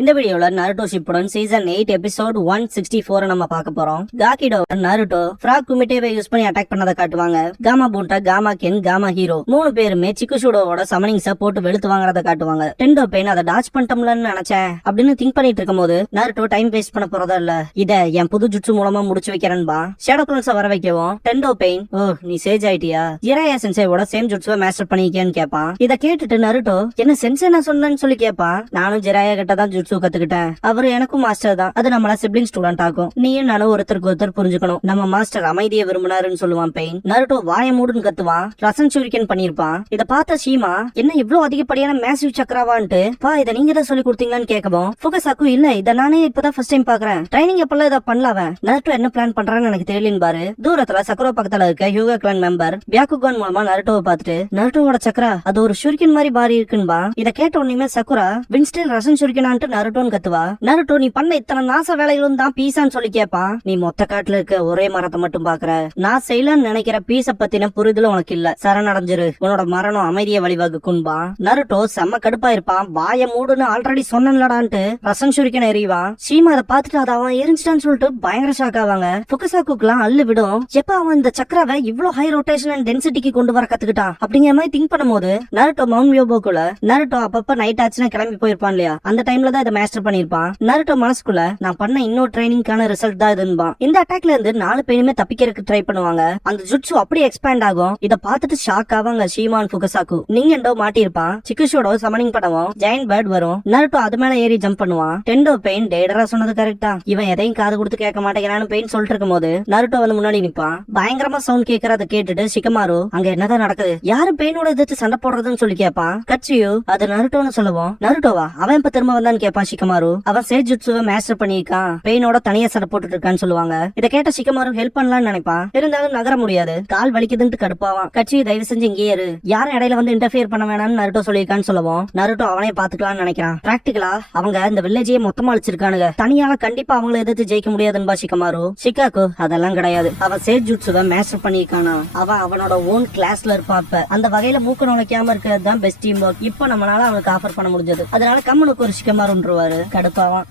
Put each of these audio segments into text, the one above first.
இந்த வீடியோல Naruto Shippuden season 8 episode 164 நம்ம பார்க்க போறோம். காக்கிடோ நருட்டோ ஃப்ராக் குமிட்டேவை யூஸ் பண்ணி அட்டாக் பண்ணதை காட்டுவாங்க. Gamabunta, Gamaken, Gamahiro மூணு பேருமே சிக்குஷுடோவோட சமனிங்ஸ போட்டு வெளுத்து வாங்குறத காட்டுவாங்க. டெண்டோ பெயின் அதை டாச் பண்ணிட்டோம்லன்னு நினைச்சேன் அப்படின்னு திங்க் பண்ணிட்டு இருக்கும் போது நருட்டோ டைம் வேஸ்ட் பண்ண போறதா இல்ல, இத என் புது ஜுட்சு மூலமா முடிச்சு வைக்கிறேன்பா. ஷேடோ கிளான்ஸ வர வைக்கவும் டெண்டோ பெயின், ஓ நீ சேஜ் ஆயிட்டியா, ஜிராயா சென்சேவோட சேம் ஜுட்சுவை மாஸ்டர் பண்ணிக்கேன்னு கேட்பான். இத கேட்டுட்டு நருட்டோ என்ன சென்சே நான் சொன்னேன்னு சொல்லி கேட்பான். நானும் ஜிராயா கிட்ட தான் ஜுட்சு கத்துக்கிட்டேன், அவரு எனக்கும் மாஸ்டர் தான், அது நம்மள சிப்ளிங் ஸ்டூடெண்ட் ஆகும், நீயும் நானும் ஒருத்தருக்கு ஒருத்தர் புரிஞ்சுக்கணும், நம்ம மாஸ்டர் அமைதியை விரும்பினாருன்னு சொல்லுவான் பெயின். நருட்டோ வாய மூடுன்னு கத்துவான், ரசன் சூரிக்கன் பண்ணிருப்பான். இத பார்த்த ஷீமா என்ன இவ்வளவு அதிகப்படியான மேசிவ் சக்கராவான்ட்டு பா இத நீங்க தான் சொல்லி கொடுத்தீங்களான்னு கேட்கவும் ஃபுகசாக்கு இல்ல இத நானே இப்பதான் ஃபர்ஸ்ட் டைம் பாக்குறேன், ட்ரைனிங் எப்பெல்லாம் இதை பண்ணலாவன். நருட்டோ என்ன பிளான் பண்றான்னு எனக்கு தெரியலன்னு பாரு. தூரத்துல சக்கரோ பக்கத்துல இருக்க ஹியூகா கிளான் மெம்பர் பியாக்குகான் மூலமா நருட்டோவை பார்த்துட்டு நருட்டோவோட சக்கரா அது ஒரு ஷூரிக்கன் மாதிரி மாறி இருக்குன்பா. இத கேட்ட உடனே சக்குரா வின்ஸ்டைல் ரசன் ஷூரிக்கனான்ட்டு நருட்டோன்னு கத்துவா. நருட்டோ நீ பண்ண இத்தனை நாச வேலைகளும் தான் பீஸான்னு சொல்லி கேட்பான். நீ மொத்த காட்டுல இருக்க ஒரே மரத்தை மட்டும் பாக்குற, நான் செய்யலான்னு நினைக்கிற பீஸ பத்தின புரிதல் உனக்கு இல்ல, சரணடைஞ்சிரு, உன்னோட மரணம் அமைதியை வழிவகுக்கும்பா. நருட்டோ செம்ம கடுப்பா இருப்பான், வாய மூடுன்னு ஆல்ரெடி சொன்னலான்ட்டு ரசன் ஷூரிக்கன் எறிவான். ஷீமா அதை பார்த்துட்டு அதை அவன் எரிஞ்சிட்டான்னு சொல்லிட்டு பயங்கர ஷாக் ஆவாங்க. ஃபுகசாக்குலாம் அள்ளு விடும், எப்ப அவன் இந்த சக்கராவை இவ்வளவு ஹை ரொட்டேஷன் அண்ட் டென்சிட்டிக்கு கொண்டு வர கத்துக்கிட்டான் அப்படிங்கிற மாதிரி திங்க் பண்ணும்போது நருட்டோ மவுண்ட் யோபோக்குள்ள நருட்டோ அப்பப்ப நைட் ஆச்சுன்னா கிளம்பி போயிருப்பான் இல்லையா, அந்த டைம்ல தான் இதை மாஸ்டர் பண்ணிருப்பான். நருட்டோ மனசுக்குள்ள நான் பண்ண இன்னொரு ட்ரைனிங்கான ரிசல்ட் தான் இதுன்பா. இந்த அட்டாக்ல இருந்து 4 பேருமே தப்பிக்கிறதுக்கு ட்ரை பண்ணுவாங்க. அந்த ஜுட்சு அப்படியே எக்ஸ்பேண்ட் ஆகும். இத பார்த்துட்டு ஷாக் ஆவாங்க ஷீமான் ஃபுகசாக்கு. நீங்கண்டோ மாட்டிருப்பான், சிக்குஷோட சமனிங் பண்ணவும் ஜெயண்ட் பேர்ட் வரும். நருட்டோ அது மேல ஏறி ஜம்ப் பண்ணுவான். டெண்டோ பெயின் டேடரா சொன்னது கரெக்டா, இவன் எதையும் காது கொடுத்து கேட்க மாட்டேங்கிறான்னு பெயின் சொல்லிட்டு இருக்கும் போது நருட்டோ வந்து முன்னாடி நிப்பான். பயங்கரமா சவுண்ட் கேட்கறத கேட்டுட்டு ஷிகமாரு அங்க என்னதான் நடக்குது, யாரு பெயினோட எதிர்த்து சண்டை போடுறதுன்னு சொல்லி கேட்பான். கட்சியோ அது நருட்டோன்னு சொல்லுவோம். நருட்டோவா அவன் இப்ப திரும்ப வந்தான்னு கேட்பான் ஷிகமாரு. அவன் சேஜ் ஜுட்சுவை மாஸ்டர் பண்ணிருக்கான், பெயினோட தனியா சண்டை போட்டுட்டு இருக்கான்னு சொல்லுவாங்க. இத கேட்ட ஷிகமாரு ஹெல்ப் பண்ணலாம்னு நினைப்பான், இருந்தாலும் நகர முடியாது, கால் வலிக்குதுன்னு கடுப்பாவான். கட்சி தயவு செஞ்சு இங்கே இரு, யாரும் இடையில வந்து இன்டர்ஃபியர் பண்ண வேணாம்னு நருட்டோ சொல்லியிருக்கான்னு சொல்லுவோம். நருட்டோ அவனே பாத்துக்கலாம்னு நினைக்கிறான். பிராக்டிகலா அவங்க இந்த வில்லேஜையே மொத்தமா அழிச்சிருக்கானுங்க, தனியால கண்டிப்பா அவங்களை எதிர்த்து ஜெயிக்க முடியாதுன்பா ஷிகமாரு. ஷிகாக்கு அதெல்லாம் கிடையாது, அவன் சேஜ் ஜுட்சுவை மாஸ்டர் பண்ணிருக்கானா, அவன் அவனோட ஓன் கிளாஸ்ல இருப்பான். இப்ப அந்த வகையில மூக்க நுழைக்காம இருக்கிறது தான் பெஸ்ட் டீம் ஒர்க், இப்ப நம்மளால அவனுக்கு ஆஃபர் பண்ண முடிஞ்சது, அதனால கம்மனுக்கு ஒரு ஷிகமாருன்றுவாரு. கடுப்பாவான்.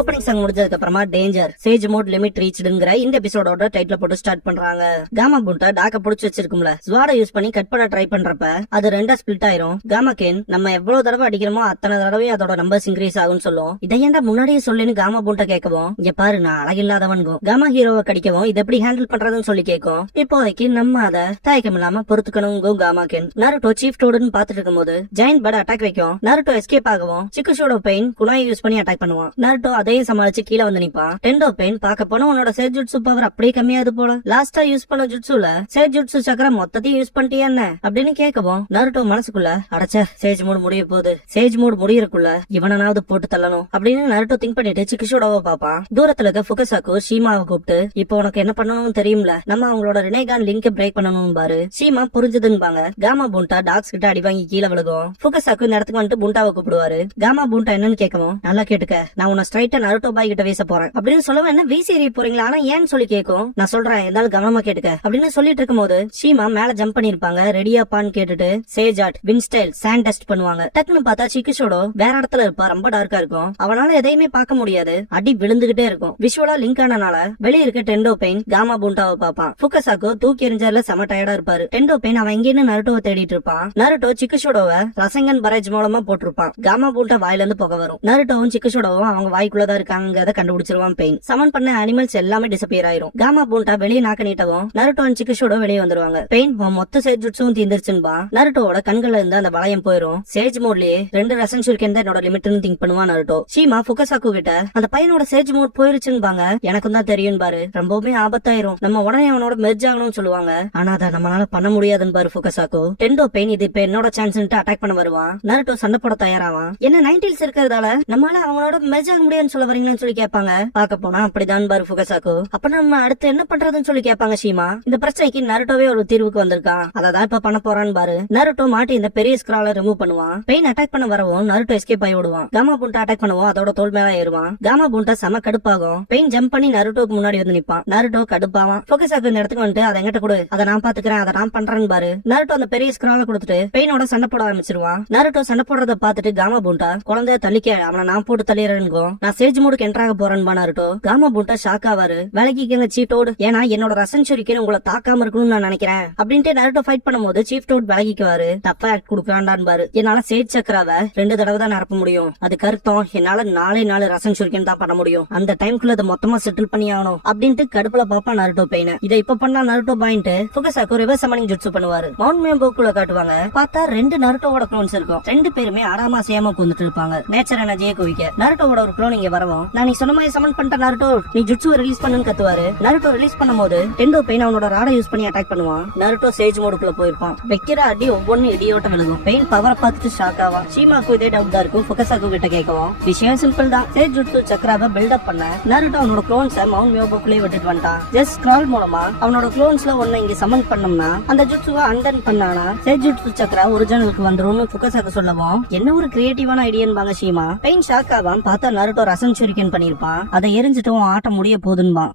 ஓப்பனிங் சாங் முடிஞ்சதுக்கு அப்புறமா டேஞ்சர் சேஜ் மோட் லிமிட் ரீச்டுங்கிற இந்த எபிசோடோட டைட்டில் போட்டு ஸ்டார்ட் பண்றாங்க. காமா பூண்டா டாக்க புடிச்சு வச்சிருக்கும்ல, ஸ்வாட யூஸ் பண்ணி கட் பண்ண ட்ரை பண்றப்ப அது ரெண்டா ஸ்பிளிட் ஆயிரும். காமா கென் நம்ம எவ்வளவு தடவை அடிக்கிறோமோ அத்தனை தடவை அதோட நம்பர்ஸ் இன்க்ரீஸ் ஆகும்னு சொல்லும். இதை ஏன்டா முன்னாடியே சொல்லுன்னு காமா பூண்டா கேட்கவும், இங்க பாரு நான் அழகில்லாதவன்கும். காமா ஹீரோவை கடிக்கவும் இதை எப்படி ஹேண்டில் பண்றதுன்னு சொல்லி கேட்கும். இப்போதைக்கு நம்ம அதை தயக்கம் இல்லாம பொறுத்துக்கணும் காமா கென். நருட்டோ சீஃப் டோடுன்னு பாத்துட்டு இருக்கும் போது ஜெயண்ட் பேர்ட் அட்டாக் வைக்கும். நருட்டோ எஸ்கேப் ஆகவும் சிக்குஷோட பெயின் குணாயை யூஸ் பண்ணி அட்டாக் பண்ணுவான். நருட்டோ அதையும் சமாளிச்சு கீழே வந்து நிப்பான். டெண்டோ பெயின் பாக்க போனா உன்னோட சேஜ் ஜுட்சு பவர் அப்படியே கம்மியாது போல, லாஸ்டா யூஸ் பண்ண ஜுட்சுல சேஜ் ஜுட்சு சக்கரம் மொத்தத்தையும் யூஸ் பண்ணிட்டியா என்ன அப்படின்னு கேட்கவும் நருட்டோ மனசுக்குள்ள அடைச்ச சேஜ் மூடு முடிய போகுது, சேஜ் மூடு முடியறக்குள்ள இவனாவது போட்டு தள்ளணும் அப்படின்னு நருட்டோ திங்க் பண்ணிட்டு சிக்குஷோடாவை பாப்பான். தூரத்துல இருக்க ஃபுகசாக்கு ஷீமாவை கூப்பிட்டு இப்போ உனக்கு என்ன பண்ணணும்னு தெரியும்ல, நம்ம அவங்களோட ரினேகான் லிங்க் பிரேக் பண்ணணும் பாரு. ஷீமா புரிஞ்சதுன்பாங்க. காமா பூண்டா டாக்ஸ் கிட்ட அடி வாங்கி கீழே விழுகும். ஃபுகசாக்கு இந்த இடத்துக்கு வந்துட்டு பூண்டாவை கூப்பிடுவாரு. காமா பூண்டா என்னன்னு கேட்கவும், நல்லா கேட்டுக்க, நான் உன்னை ஸ்ட்ரைட்டா நருட்டோ பாய் கிட்ட வீச போறேன் அப்படின்னு சொல்லுவேன். என்ன வீசி எறிய போறீங்களா, ஆனா ஏன்னு சொல்லி கேட்கும். நான் சொல்றேன் இருந்தாலும் கவனமா கேட்டுக்க அப்படின்னு சொல்லிட்டு இருக்கும் போது ஷீமா மேல ஜம்ப் பண்ணிருப்பாங்க. ரெடியாப்பான்னு கேட்டுட்டு சேஜாட் வின்ஸ்டைல் சாண்ட் டெஸ்ட் பண்ணுவாங்க. டக்குன்னு பார்த்தா சிக்குஷோடோ வேற இடத்துல இருப்பா, ரொம்ப டார்க்கா இருக்கும், அவனால எதையுமே பார்க்க முடியாது, அடி விழுந்துகிட்டே இருக்கும். விஷுவலா லிங்க் ஆனனால வெளியே இருக்க டெண்டோ பெயின் காமா பூண்டாவை பாப்பான். ஃபுகசாக்கு தூக்கி எறிஞ்சால செம டயர்டா இருப்பாரு. டெண்டோ பெயின் அவன் எங்கேன்னு நருட்டோவை தேடிட்டு இருப்பான். நருட்டோ சிக்குஷோடோவை ரசங்கன் பரேஜ் மூலமா போட்டிருப்பான். காமா பூண்டா வாயில இருந்து புகை வரும். நருட்டோவும் சிக்குஷோடோவும் அவங்க வாய்க்குள்ளதான் இருக்காங்க கண்டுபிடிச்சிருவான் பெயின். சமன் பண்ண அனிமல்ஸ் எல்லாமே டிசப்பியர் ஆயிரும். காமா பூண்டா வெளியே நாக்க நீட்டவும் நருட்டோ அண்ட் சிக்குஷோட வெளியே வந்துருவாங்க. பெயின் மொத்த சேஜ் ஜுட்சும் தீந்துருச்சுன்பா. நருட்டோட கண்கள்ல இருந்து அந்த வளையம் போயிரும். சேஜ் மோட்லயே 2 ரசன் ஷூரிக்கன் தான் என்னோட லிமிட்னு திங்க் பண்ணுவான் நருட்டோ. ஷீமா ஃபுகசாக்கு கிட்ட அந்த பையனோட சேஜ் மோட் போயிருச்சுன்பாங்க. எனக்கும் தான் தெரியும் பாரு, ரொம்பவுமே ஆபத்தாயிரும், நம்ம உடனே அவனோட மெர்ஜ் ஆகணும்னு சொல்லுவாங்க, ஆனா அதை நம்மளால பண்ண முடியாதுன்னு பாரு ஃபுகசாக்கு. டெண்டோ பெயின் இது இப்ப என்னோட சான்ஸ் அட்டாக் பண்ண வருவான். நருட்டோ சண்டை போட தயாராவான். என்ன 90s இருக்கிறதால நம்மளால அவனோட மெர்ஜ் ஆக முடியாது தான் சொல்ல வரீங்கன்னு சொல்லி கேட்பாங்க. பாக்க போனா அப்படிதான் பாரு ஃபுகசாக்கு. அப்ப நம்ம அடுத்து என்ன பண்றதுன்னு சொல்லி கேட்பாங்க ஷீமா. இந்த பிரச்சனைக்கு நருட்டோவே ஒரு தீர்வுக்கு வந்திருக்கான். அதான் இப்ப பண்ண போறான்னு பாரு. நருட்டோ மாட்டி இந்த பெரிய ஸ்கிரால ரிமூவ் பண்ணுவான். பெயின் அட்டாக் பண்ண வரவும் நருட்டோ எஸ்கேப் ஆகி ஓடுவான். காமா புண்டா அட்டாக் பண்ணுவோம், அதோட தோல் மேல ஏறுவான். காமா புண்டா செம கடுப்பாகும். பெயின் ஜம்ப் பண்ணி நருட்டோக்கு முன்னாடி வந்து நிப்பான். நருட்டோ கடுப்பாவான். ஃபுகசாக்கு இந்த இடத்துக்கு வந்துட்டு அதை எங்கிட்ட கொடு, அதை நான் பாத்துக்கிறேன், அதை நான் பண்றேன்னு பாரு. நருட்டோ அந்த பெரிய ஸ்கிரால கொடுத்துட்டு பெயினோட சண்டை போட ஆரம்பிச்சிருவான். நருட்டோ சண்டை போடுறத பாத்துட்டு காமா புண்டா குழந்தைய தள்ளிக்க, அவனை நான் போட்டு தள்ளிடுறேன்னு நான் சேஜ் மூடுக்கு என்ட்ராக போறேன்பா நருட்டோ. காமா புண்டா ஷாக் ஆவாரு. விலகிக்கங்க சீஃப் டோட், ஏன்னா என்னோட ரசன் சுரிக்கன் உங்களை தாக்காம இருக்கணும்னு நான் நினைக்கிறேன் அப்படின்ட்டு நருட்டோ ஃபைட் பண்ணும்போது சீஃப் டோட் விலகிக்குவாரு. தப்பா ஆக்ட் கொடுக்கலான்டான்பாரு. என்னால சேஜ் சக்கராவை 2 தடவை தான் நிரப்ப முடியும். அதுக்கு அர்த்தம் என்னால 4 ரசன் சுரிக்கன் தான் பண்ண முடியும். அந்த டைம்குள்ள அதை மொத்தமா செட்டில் பண்ணி ஆகணும் அப்படின்ட்டு கடுப்புல பாப்பா நருட்டோ பெயின். இதை இப்ப பண்ணா நருட்டோ பாயிண்ட் ஃபுகசாக்கு ரிவர்ஸ் சம்மனிங் ஜுட்சு பண்ணுவாரு. மவுண்ட் மேம்போக்குள்ள காட்டுவாங்க. பார்த்தா 2 நருட்டோவோட க்ளோன்ஸ் இருக்கும். 2 பேருமே ஆடாம செய்யாம கொண்டுட்டு இருப்பாங்க நேச்சர் எனர்ஜியை குவிக்க. நருட்டோவோட ஒரு க்ளோன் இங்க வரவும், நான் நீ சொன்ன மாதிரி சமன் பண்ணிட்ட நருட்டோ, நீ ஜுட்சுவை ரிலீஸ் பண்ணுன்னு கத்துவாரு. நருட்டோ ரிலீஸ் பண்ணும்போது டெண்டோ பெயின் அவனோட ராடை யூஸ் பண்ணி அட்டாக் பண்ணுவான். நருட்டோ சேஜ் மோடுக்குள்ள போயிருப்பான். வைக்கிற அடி ஒவ்வொன்னும் இடியோட்ட விழுகும். பெயின் பவரை பார்த்துட்டு ஷாக் ஆவான். ஷீமாக்கு இதே டவுட் தான் இருக்கும். ஃபுகசாக்கு கிட்ட கேட்கவும் விஷயம் சிம்பிள் தான். சேஜ் ஜுட்சு சக்கராவை பில்டப் பண்ண நருட்டோ அவனோட க்ளோன்ஸை மவுண்ட் மியோபோக்குள்ளே விட்டுட்டு வந்துட்டான். ஜஸ்ட் ஸ்க்ரால் மூலமா அவனோட க்ளோன்ஸ்ல ஒன்னு இங்க சமன் பண்ணோம்னா அந்த ஜுட்சுவை அண்டன் பண்ணானா சேஜ் ஜுட்சு சக்கரா ஒரிஜினலுக்கு வந்துரும்னு ஃபுகசாக்கு சொல்லவும், என்ன ஒரு கிரியேட்டிவான ஐடியான்னு ஷீமா. பெயின் ஷாக் ஆவான். பார்த்தா நருட்டோ ரசன் சுரிக்கன் பண்ணிருப்பான். அதை எரிஞ்சிட்டு ஆட்டம் முடிய போதுன்பா.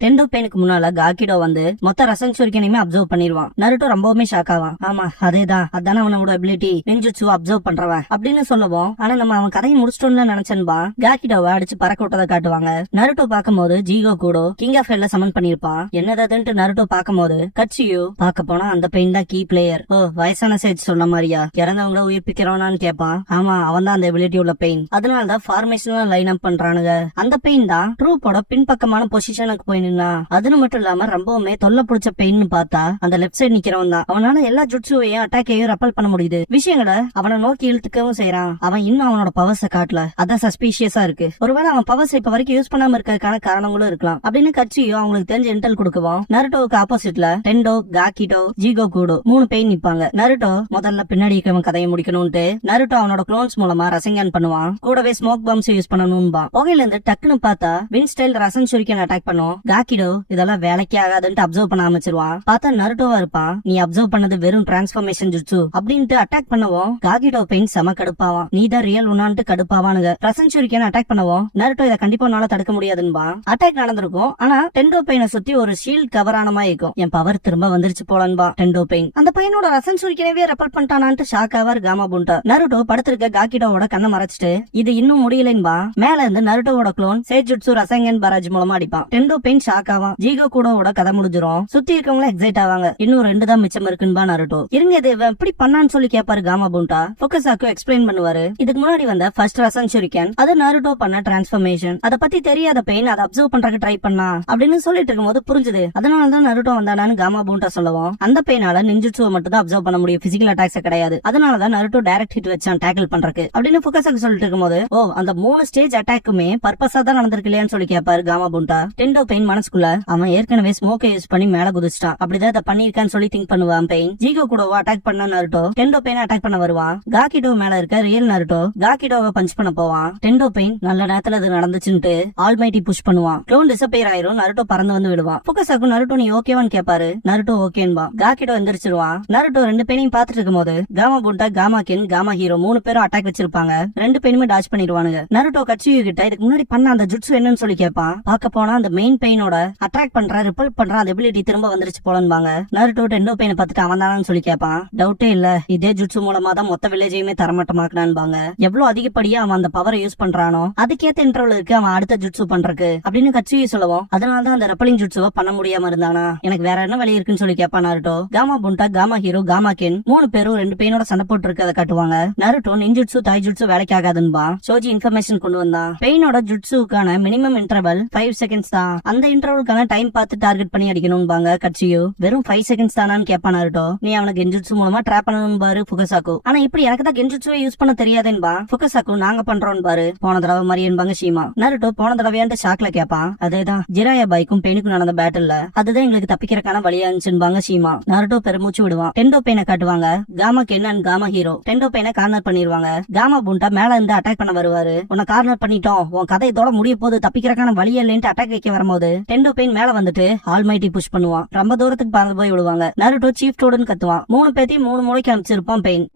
டெண்டோ பெயினுக்கு முன்னால காக்கிடோ வந்து மொத்த ரசன் சுரிக்கனையுமே அப்சர்வ் பண்ணிடுவான். நருட்டோ ரொம்பவுமே ஷாக் ஆவான். ஆமா அதேதான், அதான அவனோட அபிலிட்டி, நெஞ்சுச்சு அப்சர்வ் பண்றவன் அப்படின்னு சொல்லவும், ஆனா நம்ம அவன் கதையை முடிச்சிட்டோம்னு நினைச்சன்பா. காக்கிடோவை அடிச்சு பறக்க விட்டதை காட்டுவாங்க. நருட்டோ பாக்கும்போது ஜீகோ கூட கிங் ஆஃப் ஹெல்ல சமன் பண்ணிருப்பான். என்னதுன்ட்டு நருட்டோ பாக்கும்போது கட்சியோ பார்க்க போனா அந்த பெயின் தான் கீ பிளேயர். ஓ வயசான சேஜ் சொன்ன மாதிரியா இறந்தவங்கள உயிர்ப்பிக்கிறவனான்னு கேட்பான். ஆமா அவன் தான் அந்த எபிலிட்டி உள்ள பெயின். அதனாலதான் ஃபார்மேஷன் லைன் அப் பண்றானுங்க. அந்த பெயின் தான் ட்ரூப்போட பின்பக்கமான பொசிஷனுக்கு போய் நின்னா. அது மட்டும் இல்லாம ரொம்பவுமே தொல்லை பிடிச்ச பெயின் பார்த்தா அந்த லெப்ட் சைடு நிக்கிறவன் தான். அவனால எல்லா ஜுட்சுவையும் அட்டாக்கையும் ரப்பல் பண்ண முடியுது. விஷயங்களை அவனை நோக்கி இழுத்துக்கவும் செய்யறான். அவன் இன்னும் அவனோட பவர்ஸ காட்டல. அதான் சஸ்பீஷியஸா இருக்கு. ஒருவேளை அவன் பவர்ஸ் இப்ப வரைக்கும் யூஸ் பண்ணாம இருக்கான காரணங்களும் இருக்கலாம் அப்படின்னு கட்சியோ அவங்களுக்கு தெரிஞ்ச இன்டெல் கொடுக்கவும், நருட்டோவுக்கு ஆப்போசிட்ல டெண்டோ, காக்கிடோ, ஜீகோ கூடோ 3 பெயின் நிப்பாங்க. நருட்டோ முதல்ல பின்னாடி இருக்கவன் கதையை முடிக்கணும்ட்டு நருட்டோ அவனோட க்ளோன்ஸ் மூலமா ரசங்கன் பண்ணுவான். கூடவே ஸ்மோக் பம்ஸ் யூஸ் பண்ணணும்பா. புகையில இருந்து டக்குன்னு பார்த்தா வின் ஸ்டைல் ரசன் சுரிக்கன் அட்டாக் பண்ணும். காக்கிடோ இதெல்லாம் வேலைக்கே ஆகாதுன்னு அப்சர்வ் பண்ண ஆரம்பிச்சிருவான். பார்த்தா நருட்டோவா இருப்பான். நீ அப்சர்வ் பண்ணது வெறும் டிரான்ஸ்ஃபர்மேஷன் ஜுட்சு அப்படின்ட்டு அட்டாக் பண்ணவும் காகிடோ பெயின் செம கடுப்பாவான். நீ தான் ரியல் உன்னான்ட்டு கடுப்பாவானுங்க. ரசன் சுரிக்கன் அட்டாக் பண்ணவும் நருட்டோ இதை கண்டிப்பா உன்னால தடுக்க முடியாதுன்பா. அட்டாக் நடந்திருக்கும், ஆனா டெண்டோ பெயினை சுத்தி ஒரு ஷீல்ட் கவர் ஆன மாதிரி இருக்கும். என் பவர் திரும்ப வந்துருச்சு போலன்பா டெண்டோ பெயின். அந்த பையனோட ரசன் சுரிக்கனவே ரெப்பல் பண்ணிட்டானான்ட்டு ஷாக் ஆவார் காமா புண்டா. நருட்டோ படுத்திருக்க காகிடோவோட கண்ணை மறைச்சிட்டு இது இன்னும் முடியலன்பா. மேல இருந்து நருட்டோவோட க்ளோன் சேஜுட்சு ரசங்கன் பராஜ் மூலமா அடிப்பான். டெண்டோ பெயின் ஷாக் ஆவான். ஜீகோ கூடோட கதை முடிஞ்சிரும். சுத்தி இருக்கவங்க எக்ஸைட் ஆவாங்க. இன்னும் 2 தான் மிச்சம் இருக்குன்பா நருட்டோ. இருங்க இது எப்படி பண்ணான்னு சொல்லி கேட்பாரு காமா புண்டா. ஃபுகசாக்கு எக்ஸ்பிளைன் பண்ணுவாரு. இதுக்கு முன்னாடி வந்த ஃபர்ஸ்ட் ரசன் சுரிக்கன் அது நருட்டோ பண்ண டிரான்ஸ்ஃபர்மேஷன். அத பத்தி தெரியாத பெயின் அதை அப்சர்வ் பண்றதுக்கு ட்ரை பண்ணா அப்படின்னு சொல்லிட்டு இருக்கும்போது புரிஞ்சுது. அதனாலதான் நருட்டோ வந்தானு காமா புண்டா சொல்லவும், அந்த பெயினால நிஞ்சுட்சுவை மட்டும் தான் அப்சர்வ் பண்ண முடியும், பிசிக்கல் அட்டாக்ஸ் கிடையாது. அதனாலதான் நருட்டோ டைரக்ட் ஹிட் வச்சான் டேக்கிள் பண்றதுக்கு அப்படின்னு ஃபுகசாக்கு சொல்லிட்டு இருக்கும்போது, ஓ அந்த 3 ஸ்டேஜ் அட்டாக்குமே பர்பஸா தான் நடந்திருக்கு இல்லையான்னு சொல்லி கேட்பாரு காமா புண்டா. டெண்டோ பெயின் மனசுக்குள்ள அவன் ஏற்கனவே ஸ்மோக்கை யூஸ் பண்ணி மேல குதிச்சிட்டான், அப்படிதான் இதை பண்ணிருக்கான்னு சொல்லி திங்க் பண்ணுவான். பெயின் ஜீகோ கூடவோ அட்டாக் பண்ண நருட்டோ டெண்டோ பெயின் அட்டாக் பண்ண வருவான். காக்கிடோ மேல இருக்க ரியல் நருட்டோ காக்கிடோவை பஞ்ச் பண்ண போவான். டெண்டோ பெயின் நல்ல நேரத்துல அது நடந்துச்சுன்ட்டு ஆல்மைட்டி புஷ் பண்ணுவான். க்ளோன் டிசப்பியர் ஆயிரும். நருட்டோ பறந்து வந்து விடுவான். ஃபுகசாக்கு நருட்டோ நீ ஓகேவான்னு கேட்பாரு. நருட்டோ ஓகேன்பா. காக்கிடோ எந்திரிச்சிருவான். நருட்டோ 2 பெயினையும் பாத்துட்டு இருக்கும்போது Gamabunta, Gamaken, Gamahiro 3 பேரும் அட்டாக் வச்சிருப்பாங்க. 2 பெயினுமே டாச் பண்ணிடுவானுங்க. நருட்டோ கட்சியு கிட்ட இதுக்கு முன்னாடி பண்ண அந்த ஜுட்சு என்னன்னு சொல்லி கேட்பான். பாக்க போனா அந்த மெயின் பெயினோட அட்ராக்ட் பண்ற ரிப்பல் பண்றான் அந்த எபிலிட்டி திரும்ப வந்துருச்சு போலன்பாங்க. நருட்டோ டெண்டோ பெயினை பார்த்துட்டு அவன் தானு சொல்லி கேட்பான். டவுட்டே இல்ல, இதே ஜுட்சு மூலமா தான் மொத்த வில்லேஜையுமே தரமட்டமாக்குனான்பாங்க. எவ்வளவு அதிகப்படியா அவன் அந்த பவரை யூஸ் பண்றானோ அதுக்கேத்த இன்டர்வல் இருக்கு அவன் அடுத்த ஜுட்சு பண்றதுக்கு அப்படின்னு கட்சியை சொல்லவும், அதனாலதான் அந்த ரெப்பலிங் ஜுட்சுவை பண்ண முடியாம இருந்தானா, எனக்கு வேற என்ன வழி இருக்குன்னு சொல்லி கேட்பான் Naruto. Gamabunta, Gamahiro, Gamaken 3 பேரும் 2 பெயினோட சண்டை போட்டு இருக்கதை காட்டுவாங்க. நருட்டோ நிஞ்சுட்சு தாய் ஜுட்சு வேலைக்கு ஆகாதுன்பா. சோஜி இன்ஃபர்மேஷன் கொண்டு வந்தான். பெயினோட ஜுட்சுக்கான மினிமம் இன்டர்வல் 5 செகண்ட்ஸ் தான். அந்த இன்டர்வல்கான டைம் பார்த்து டார்கெட் பண்ணி அடிக்கணும்பாங்க கட்சியோ. வெறும் 5 செகண்ட்ஸ் தானான்னு கேட்பா நாருட்டோ. நீ அவனை கென்ஜுட்சு மூலமா ட்ராப் பண்ணணும் பாரு ஃபுகசாக்கு. ஆனா இப்படி எனக்கு தான் கென்ஜுட்சுவை யூஸ் பண்ண தெரியாதுன்பா ஃபுகசாக்கு. நாங்க பண்றோம் பாரு போன தடவை மாதிரிபாங்க ஷீமா. நாருட்டோ போன தடவையான்ட்டு ஷாக்ல கேட்பான். அதேதான் ஜிராயா பாய்க்கும் பெயினுக்கும் நடந்த பேட்டில்ல அதுதான் எங்களுக்கு தப்பிக்கிறக்கான வழியா இருந்துச்சுன்பாங்க ஷீமா. நாருட்டோ பெருமூச்சு விடுவான். டென்டோ பெயினை காட்டுவாங்க. Gamaken and Gamahiro Tendo பெயினை கார்னர் பண்ணிடுவாங்க. காமா பூண்டா மேல இருந்து அட்டாக் பண்ண வருவாரு. உன்னை கார்னர் பண்ணிட்டோம், உன் கதை இதோட முடிய போது, தப்பிக்கிறக்கான வழியே இல்லைன்ட்டு அட்டாக் வைக்க வரும்போது டென்டோ பெயின் மேல வந்துட்டு ஆல்மைட்டி புஷ் பண்ணுவான். ரொம்ப தூரத்துக்கு பறந்து போய் விடுவாங்க. நாருட்டோ சீஃப் டோடுன்னு கத்துவான். 3 பேத்தையும் 3 மூளைக்கு அனுப்பிச்சிருப்பான் பெயின்.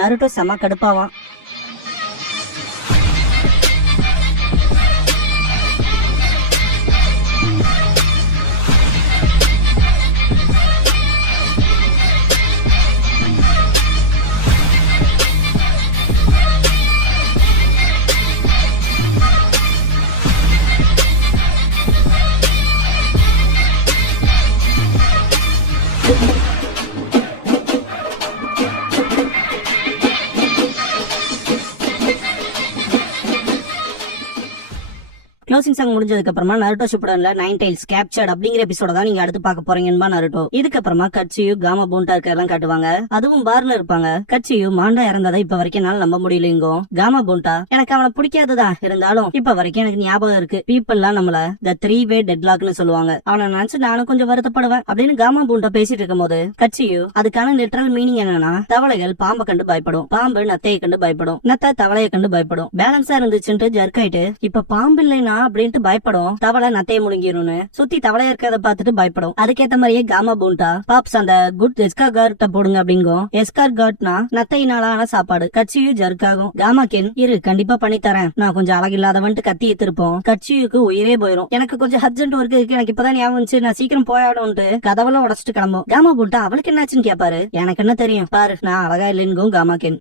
நாருட்டோ செம கடுப்பாவான். க்ளோசிங் சாங் முடிஞ்சதுக்கு அப்புறமா நருட்டோ ஷிப்புடன்ல 9 டைல்ஸ் கேப்சர்ட் அப்படிங்கிற எபிசோட தான் நீங்க அடுத்து பார்க்க போறீங்கன்னு நருட்டோ. இதுக்கப்புறமா கட்சியு காமா பூண்டா இருக்கலாம் காட்டுவாங்க. அதுவும் பார்ல இருப்பாங்க. கட்சியு மாண்டா இறந்ததை இப்ப வரைக்கும் என்னால நம்ப முடியலங்கோ. காமா பூண்டா எனக்கு அவனை பிடிக்காததா இருந்தாலும் இப்ப வரைக்கும் எனக்கு ஞாபகம் இருக்கு. பீப்புள் எல்லாம் நம்மள த 3-வே டெட்லாக்னு சொல்லுவாங்க. அவனை நினைச்சு நானும் கொஞ்சம் வருத்தப்படுவேன் அப்படின்னு காமா பூண்டா பேசிட்டு இருக்கும் போது கட்சியு அதுக்கான லிட்டரல் மீனிங் என்னன்னா தவளைகள் பாம்பை கண்டு பயப்படும், பாம்பு நத்தையை கண்டு பயப்படும், நத்தை தவளையை கண்டு பயப்படும். பேலன்ஸா இருந்துச்சுன்ட்டு ஜர்க் ஆயிட்டு இப்ப பாம்பு இல்லைன்னா அப்படின்ட்டு பயப்படும். தவளை நத்தையை முழுங்கிரும்னு சுத்தி தவளையா இருக்கிறத பார்த்துட்டு பயப்படும். அதுக்கேத்த மாதிரியே காமா பூண்டா பாப்ஸ் அந்த குட் எஸ்கார்ட் போடுங்க அப்படிங்கும். எஸ்கார்ட்னா நத்தையினாலான சாப்பாடு. கட்சியும் ஜர்க்காகும். காமா கென் இரு கண்டிப்பா பண்ணி தரேன், நான் கொஞ்சம் அழகில்லாதவன்ட்டு கத்தி திருப்போம். கட்சியுக்கு உயிரே போயிரும். எனக்கு கொஞ்சம் அர்ஜென்ட் ஒர்க் இருக்கு, எனக்கு இப்பதான் ஞாபகம் வந்துச்சு, நான் சீக்கிரம் போயாடும்ட்டு கதவெல்லாம் உடச்சிட்டு கிளம்பும். காமா பூண்டா அவளுக்கு என்னாச்சுன்னு கேப்பாரு. எனக்கு என்ன தெரியும் பாரு, நான் அழகா இல்லைன்னு காமா கென்.